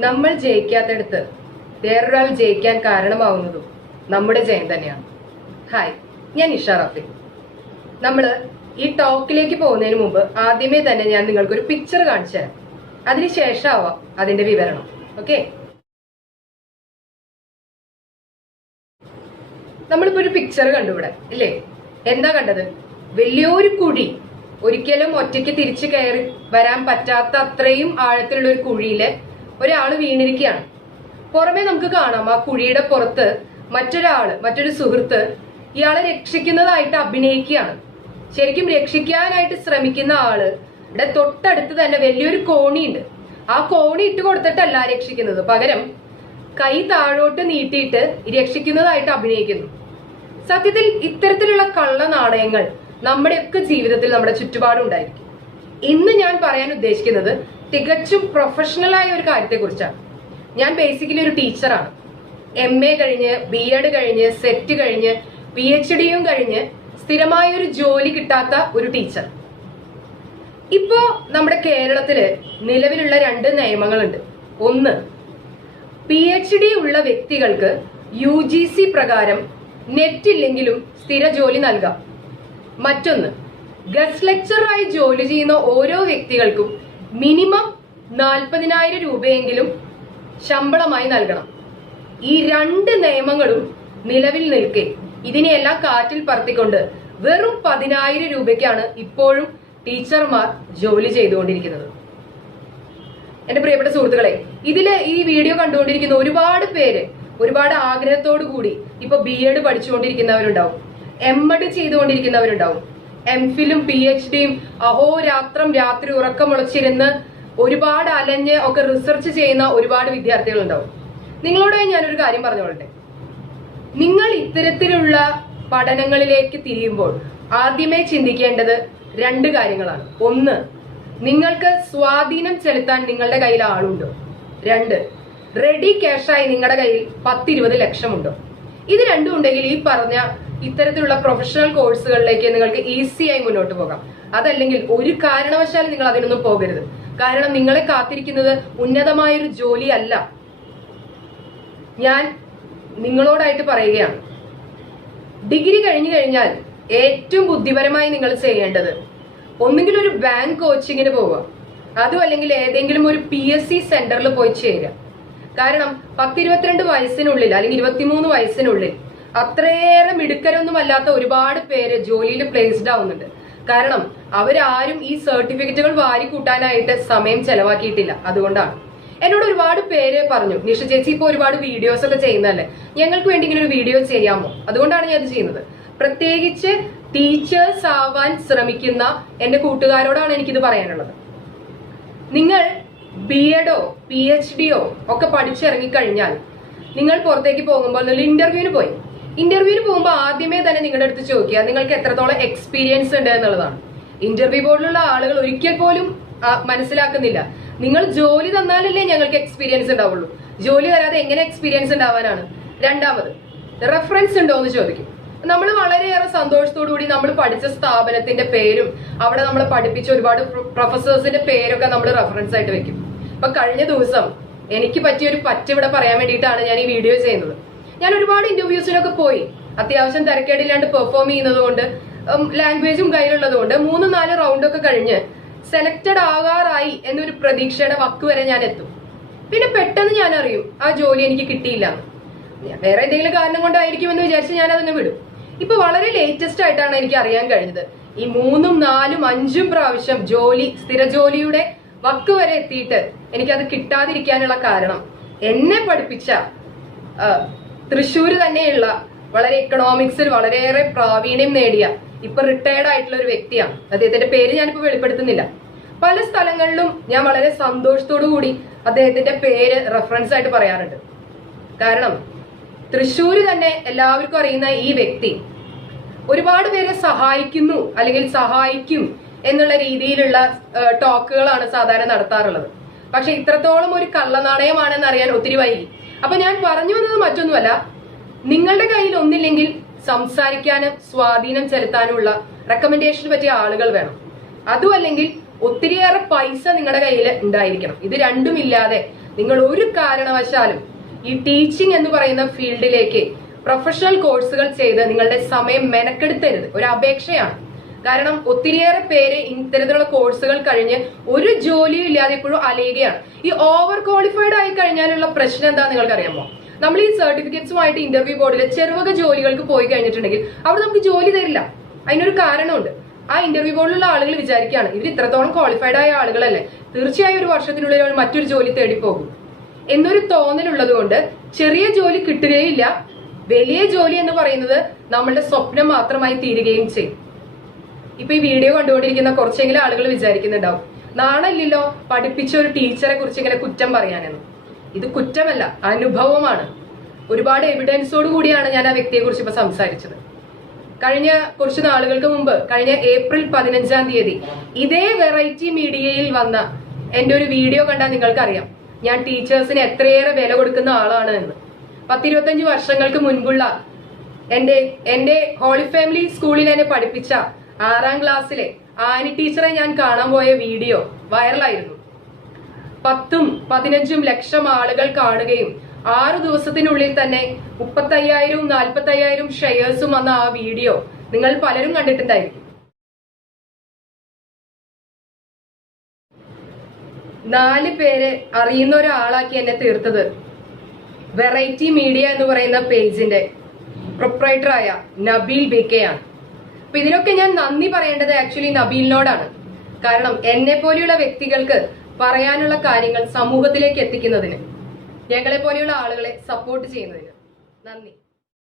നമ്മൾ ജയിക്കാത്തടുത്ത് വേറൊരാൾ ജയിക്കാൻ കാരണമാവുന്നതും നമ്മുടെ ജയം തന്നെയാണ്. ഹായ് ഞാൻ ഇഷ റഫി നമ്മൾ ഈ ടോക്കിലേക്ക് പോകുന്നതിന് മുമ്പ് ആദ്യമേ തന്നെ ഞാൻ നിങ്ങൾക്ക് ഒരു പിക്ചർ കാണിച്ചു തരാം. അതിനുശേഷമാവാം അതിന്റെ വിവരണം. ഓക്കെ നമ്മളിപ്പോ ഒരു പിക്ചർ കണ്ടു ഇവിടെ ഇല്ലേ? എന്താ കണ്ടത്? വലിയൊരു കുഴി. ഒരിക്കലും ഒറ്റയ്ക്ക് തിരിച്ചു കയറി വരാൻ പറ്റാത്ത അത്രയും ആഴത്തിലുള്ള ഒരു കുഴിയിൽ ഒരാൾ വീണിരിക്കുകയാണ്. പുറമെ നമുക്ക് കാണാം ആ കുഴിയുടെ പുറത്ത് മറ്റൊരാൾ മറ്റൊരു സുഹൃത്ത് ഇയാളെ രക്ഷിക്കുന്നതായിട്ട് അഭിനയിക്കുകയാണ്. ശരിക്കും രക്ഷിക്കാനായിട്ട് ശ്രമിക്കുന്ന ആൾ ഇവിടെ തൊട്ടടുത്ത് തന്നെ വലിയൊരു കോണിയുണ്ട്. ആ കോണി ഇട്ട് കൊടുത്തിട്ടല്ല രക്ഷിക്കുന്നത്. പകരം കൈ താഴോട്ട് നീട്ടിയിട്ട് രക്ഷിക്കുന്നതായിട്ട് അഭിനയിക്കുന്നു. സത്യത്തിൽ ഇത്തരത്തിലുള്ള കള്ള നാണയങ്ങൾ നമ്മുടെയൊക്കെ ജീവിതത്തിൽ നമ്മുടെ ചുറ്റുപാടുണ്ടായിരിക്കും ഇന്ന് ഞാൻ പറയാൻ ഉദ്ദേശിക്കുന്നത് തികച്ചും പ്രൊഫഷണൽ ആയ ഒരു കാര്യത്തെക്കുറിച്ചാണ്. ഞാൻ ബേസിക്കലി ഒരു ടീച്ചറാണ് എം എ കഴിഞ്ഞ് ബി എഡ് കഴിഞ്ഞ് സെറ്റ് കഴിഞ്ഞ് പി എച്ച് ഡിയും കഴിഞ്ഞ് സ്ഥിരമായ ഒരു ജോലി കിട്ടാത്ത ഒരു ടീച്ചർ ഇപ്പോ നമ്മുടെ കേരളത്തിൽ നിലവിലുള്ള രണ്ട് നിയമങ്ങളുണ്ട്. ഒന്ന് പി എച്ച് ഡി ഉള്ള വ്യക്തികൾക്ക് യു ജി സി പ്രകാരം നെറ്റ് ഇല്ലെങ്കിലും സ്ഥിര ജോലി നൽകാം. മറ്റൊന്ന് ഗസ്റ്റ് ലെക്ചറായി ജോലി ചെയ്യുന്ന ഓരോ വ്യക്തികൾക്കും മിനിമം നാൽപ്പതിനായിരം രൂപയെങ്കിലും ശമ്പളമായി നൽകണം. ഈ രണ്ട് നിയമങ്ങളും നിലവിൽ നിൽക്കെ. ഇതിനെയെല്ലാം കാറ്റിൽ പറത്തിക്കൊണ്ട് വെറും പതിനായിരം രൂപയ്ക്കാണ് ഇപ്പോഴും ടീച്ചർമാർ ജോലി ചെയ്തുകൊണ്ടിരിക്കുന്നത്. എന്റെ പ്രിയപ്പെട്ട സുഹൃത്തുക്കളെ ഇതിൽ ഈ വീഡിയോ കണ്ടുകൊണ്ടിരിക്കുന്ന ഒരുപാട് പേര് ഒരുപാട് ആഗ്രഹത്തോടു കൂടി ഇപ്പൊ ബി എഡ് പഠിച്ചുകൊണ്ടിരിക്കുന്നവരുണ്ടാവും. എം എഡ് ചെയ്തുകൊണ്ടിരിക്കുന്നവരുണ്ടാവും. എം ഫിലും പി എച്ച് ഡിയും അഹോരാത്രം രാത്രി ഉറക്കം മുളച്ചിരുന്ന് ഒരുപാട് അലഞ്ഞ് ഒക്കെ റിസർച്ച് ചെയ്യുന്ന ഒരുപാട് വിദ്യാർത്ഥികളുണ്ടാവും. നിങ്ങളോട് ഞാനൊരു കാര്യം പറഞ്ഞോളട്ടെ. നിങ്ങൾ ഇത്തരത്തിലുള്ള പഠനങ്ങളിലേക്ക് തിരിയുമ്പോൾ ആദ്യമേ ചിന്തിക്കേണ്ടത് രണ്ട് കാര്യങ്ങളാണ്. ഒന്ന് നിങ്ങൾക്ക് സ്വാധീനം ചെലുത്താൻ നിങ്ങളുടെ കയ്യിൽ ആളുണ്ടോ? രണ്ട് റെഡി ക്യാഷായി നിങ്ങളുടെ കയ്യിൽ പത്തിരുപത് ലക്ഷമുണ്ടോ? ഇത് രണ്ടും ഉണ്ടെങ്കിൽ ഈ പറഞ്ഞ ഇത്തരത്തിലുള്ള പ്രൊഫഷണൽ കോഴ്സുകളിലേക്ക് നിങ്ങൾക്ക് ഈസിയായി മുന്നോട്ട് പോകാം. അതല്ലെങ്കിൽ ഒരു കാരണവശാലും നിങ്ങൾ അതിനൊന്നും പോകരുത്. കാരണം നിങ്ങളെ കാത്തിരിക്കുന്നത് ഉന്നതമായൊരു ജോലി അല്ല ഞാൻ നിങ്ങളോടായിട്ട് പറയുകയാണ്. ഡിഗ്രി കഴിഞ്ഞു കഴിഞ്ഞാൽ ഏറ്റവും ബുദ്ധിപരമായി നിങ്ങൾ ചെയ്യേണ്ടത് ഒന്നുകിൽ ഒരു ബാങ്ക് കോച്ചിങ്ങിന് പോവുക. അതും അല്ലെങ്കിൽ ഏതെങ്കിലും ഒരു പി എസ് സി സെന്ററിൽ പോയി ചേരുക. കാരണം പത്തിരുപത്തിരണ്ട് വയസ്സിനുള്ളിൽ അല്ലെങ്കിൽ ഇരുപത്തിമൂന്ന് വയസ്സിനുള്ളിൽ അത്രയേറെ മിടുക്കരൊന്നും അല്ലാത്ത ഒരുപാട് പേര് ജോലിയിൽ പ്ലേസ്ഡ് ആവുന്നുണ്ട്. കാരണം അവരാരും ഈ സർട്ടിഫിക്കറ്റുകൾ വാരി കൂട്ടാനായിട്ട് സമയം ചെലവാക്കിയിട്ടില്ല. അതുകൊണ്ടാണ്. എന്നോട് ഒരുപാട് പേര് പറഞ്ഞു നിഷ ചേച്ചി ഇപ്പൊ ഒരുപാട് വീഡിയോസ് ഒക്കെ ചെയ്യുന്നതല്ലേ? ഞങ്ങൾക്ക് വേണ്ടി ഇങ്ങനെ ഒരു വീഡിയോ ചെയ്യാമോ? അതുകൊണ്ടാണ് ഞാൻ ഇത് ചെയ്യുന്നത്. പ്രത്യേകിച്ച് ടീച്ചേഴ്സ് ആവാൻ ശ്രമിക്കുന്ന എന്റെ കൂട്ടുകാരോടാണ് എനിക്കിത് പറയാനുള്ളത്. നിങ്ങൾ ബി എഡോ പി എച്ച് ഡിയോ ഒക്കെ പഠിച്ചിറങ്ങിക്കഴിഞ്ഞാൽ നിങ്ങൾ പുറത്തേക്ക് പോകുമ്പോൾ നിങ്ങൾ ഇന്റർവ്യൂവിന് പോയി. ഇന്റർവ്യൂവിന് പോകുമ്പോൾ ആദ്യമേ തന്നെ നിങ്ങളുടെ അടുത്ത് ചോദിക്കുക നിങ്ങൾക്ക് എത്രത്തോളം എക്സ്പീരിയൻസ് ഉണ്ട് എന്നുള്ളതാണ്. ഇന്റർവ്യൂ ബോർഡിലുള്ള ആളുകൾ ഒരിക്കൽ പോലും മനസ്സിലാക്കുന്നില്ല. നിങ്ങൾ ജോലി തന്നാലല്ലേ ഞങ്ങൾക്ക് എക്സ്പീരിയൻസ് ഉണ്ടാവുള്ളൂ. ജോലി തരാതെ എങ്ങനെ എക്സ്പീരിയൻസ് ഉണ്ടാവാനാണ്? രണ്ടാമത് റെഫറൻസ് ഉണ്ടോ? എന്ന് ചോദിക്കും. നമ്മൾ വളരെയേറെ കൂടി നമ്മൾ പഠിച്ച സ്ഥാപനത്തിന്റെ പേരും അവിടെ നമ്മൾ പഠിപ്പിച്ച ഒരുപാട് പ്രൊഫസേഴ്സിന്റെ പേരൊക്കെ നമ്മൾ റെഫറൻസ് ആയിട്ട് വെക്കും. അപ്പൊ കഴിഞ്ഞ ദിവസം എനിക്ക് പറ്റിയ ഒരു പറ്റിവിടെ പറയാൻ വേണ്ടിയിട്ടാണ് ഞാൻ ഈ വീഡിയോ ചെയ്യുന്നത്. ഞാൻ ഒരുപാട് ഇന്റർവ്യൂസിനൊക്കെ പോയി. അത്യാവശ്യം തിരക്കേടില്ലാണ്ട് പെർഫോം ചെയ്യുന്നത് കൊണ്ട് ലാംഗ്വേജും കയ്യിലുള്ളത് കൊണ്ട് മൂന്ന് നാല് റൗണ്ട് ഒക്കെ കഴിഞ്ഞ് സെലക്റ്റഡ് ആകാറായി എന്നൊരു പ്രതീക്ഷയുടെ വക്ക് വരെ ഞാൻ എത്തും. പിന്നെ പെട്ടെന്ന് ഞാൻ അറിയും ആ ജോലി എനിക്ക് കിട്ടിയില്ല. വേറെ എന്തെങ്കിലും കാരണം കൊണ്ടായിരിക്കും എന്ന് വിചാരിച്ച് ഞാൻ അതങ്ങ് വിടും. ഇപ്പൊ വളരെ ലേറ്റസ്റ്റ് ആയിട്ടാണ് എനിക്ക് അറിയാൻ കഴിഞ്ഞത്. ഈ മൂന്നും നാലും അഞ്ചും പ്രാവശ്യം ജോലി സ്ഥിര ജോലിയുടെ വക്ക് വരെ എത്തിയിട്ട് എനിക്കത് കിട്ടാതിരിക്കാനുള്ള കാരണം എന്നെ പഠിപ്പിച്ച ആ, തൃശ്ശൂര് തന്നെയുള്ള വളരെ എക്കണോമിക്സിൽ വളരെയേറെ പ്രാവീണ്യം നേടിയ ഇപ്പൊ റിട്ടയർഡ് ആയിട്ടുള്ള ഒരു വ്യക്തിയാണ്. അദ്ദേഹത്തിന്റെ പേര് ഞാനിപ്പോ വെളിപ്പെടുത്തുന്നില്ല. പല സ്ഥലങ്ങളിലും ഞാൻ വളരെ സന്തോഷത്തോടു കൂടി അദ്ദേഹത്തിന്റെ പേര് റെഫറൻസ് ആയിട്ട് പറയാറുണ്ട്. കാരണം തൃശ്ശൂര് തന്നെ എല്ലാവർക്കും അറിയുന്ന ഈ വ്യക്തി ഒരുപാട് പേരെ സഹായിക്കുന്നു അല്ലെങ്കിൽ സഹായിക്കും എന്നുള്ള രീതിയിലുള്ള ടോക്കുകളാണ് സാധാരണ നടത്താറുള്ളത്. പക്ഷെ ഇത്രത്തോളം ഒരു കള്ളനാണയമാണെന്ന് അറിയാൻ ഒത്തിരി വൈകി. അപ്പൊ ഞാൻ പറഞ്ഞു വന്നത് മറ്റൊന്നുമല്ല. നിങ്ങളുടെ കയ്യിൽ ഒന്നില്ലെങ്കിൽ സംസാരിക്കാനും സ്വാധീനം ചെലുത്താനുമുള്ള റെക്കമെൻഡേഷന് പറ്റിയ ആളുകൾ വേണം. അതുമല്ലെങ്കിൽ ഒത്തിരിയേറെ പൈസ നിങ്ങളുടെ കയ്യിൽ ഉണ്ടായിരിക്കണം. ഇത് രണ്ടും ഇല്ലാതെ നിങ്ങൾ ഒരു കാരണവശാലും ഈ ടീച്ചിങ് എന്ന് പറയുന്ന ഫീൽഡിലേക്ക് പ്രൊഫഷണൽ കോഴ്സുകൾ ചെയ്ത് നിങ്ങളുടെ സമയം മെനക്കെടുത്തരുത്. ഒരു അപേക്ഷയാണ്. കാരണം ഒത്തിരിയേറെ പേര് ഇത്തരത്തിലുള്ള കോഴ്സുകൾ കഴിഞ്ഞ് ഒരു ജോലിയും ഇല്ലാതെ ഇപ്പോഴും അലയുകയാണ്. ഈ ഓവർ ക്വാളിഫൈഡ് ആയി കഴിഞ്ഞാലുള്ള പ്രശ്നം എന്താണെന്ന് നിങ്ങൾക്ക് അറിയാമോ നമ്മൾ ഈ സർട്ടിഫിക്കറ്റ്സുമായിട്ട് ഇന്റർവ്യൂ ബോർഡിൽ ചെറുവക ജോലികൾക്ക് പോയി കഴിഞ്ഞിട്ടുണ്ടെങ്കിൽ അവിടെ നമുക്ക് ജോലി തരില്ല. അതിനൊരു കാരണമുണ്ട്. ആ ഇന്റർവ്യൂ ബോർഡിലുള്ള ആളുകൾ വിചാരിക്കുകയാണ് ഇവർ ഇത്രത്തോളം ക്വാളിഫൈഡ് ആയ ആളുകളല്ലേ? തീർച്ചയായും ഒരു വർഷത്തിനുള്ളിൽ അവർ മറ്റൊരു ജോലി തേടി പോകും. എന്നൊരു തോന്നലുള്ളത് കൊണ്ട് ചെറിയ ജോലി കിട്ടുകയില്ല. വലിയ ജോലി എന്ന് പറയുന്നത് നമ്മളുടെ സ്വപ്നം മാത്രമായി തീരുകയും ചെയ്യും. ഇപ്പൊ ഈ വീഡിയോ കണ്ടുകൊണ്ടിരിക്കുന്ന കുറച്ചെങ്കിലും ആളുകൾ വിചാരിക്കുന്നുണ്ടാവും. നാണല്ലോ പഠിപ്പിച്ച ഒരു ടീച്ചറെ കുറിച്ച് ഇങ്ങനെ കുറ്റം പറയാനെന്ന്. ഇത് കുറ്റമല്ല അനുഭവമാണ്. ഒരുപാട് എവിഡൻസോട് കൂടിയാണ് ഞാൻ ആ വ്യക്തിയെ കുറിച്ച് ഇപ്പൊ സംസാരിച്ചത്. കഴിഞ്ഞ കുറച്ച് നാളുകൾക്ക് മുമ്പ് കഴിഞ്ഞ ഏപ്രിൽ പതിനഞ്ചാം തീയതി ഇതേ വെറൈറ്റി മീഡിയയിൽ വന്ന എന്റെ ഒരു വീഡിയോ കണ്ടാൽ നിങ്ങൾക്കറിയാം. ഞാൻ ടീച്ചേഴ്സിന് എത്രയേറെ വില കൊടുക്കുന്ന ആളാണ് എന്ന്. പത്തിരുപത്തഞ്ച് വർഷങ്ങൾക്ക് മുൻപുള്ള എന്റെ എന്റെ ഹോളി ഫാമിലി സ്കൂളിൽ എന്നെ പഠിപ്പിച്ച ആറാം ക്ലാസ്സിലെ ആനി ടീച്ചറെ ഞാൻ കാണാൻ പോയ വീഡിയോ വൈറലായിരുന്നു. പത്തും പതിനഞ്ചും ലക്ഷം ആളുകൾ കാണുകയും ആറു ദിവസത്തിനുള്ളിൽ തന്നെ മുപ്പത്തയ്യായിരവും നാൽപ്പത്തയ്യായിരം ഷെയർസും വന്ന ആ വീഡിയോ നിങ്ങൾ പലരും കണ്ടിട്ടുണ്ടായിരിക്കും. നാല് പേര് അറിയുന്ന ഒരാളാക്കി എന്നെ തീർത്തത് വെറൈറ്റി മീഡിയ എന്ന് പറയുന്ന പേജിന്റെ പ്രൊപ്പറേറ്ററായ നബീൽ ബിക്കെയാണ് അപ്പൊ ഇതിനൊക്കെ ഞാൻ നന്ദി പറയേണ്ടത് ആക്ച്വലി നബീലിനോടാണ്. കാരണം എന്നെ പോലെയുള്ള വ്യക്തികൾക്ക് പറയാനുള്ള കാര്യങ്ങൾ സമൂഹത്തിലേക്ക് എത്തിക്കുന്നതിന് ഞങ്ങളെ പോലെയുള്ള ആളുകളെ സപ്പോർട്ട് ചെയ്യുന്നതിന്. നന്ദി.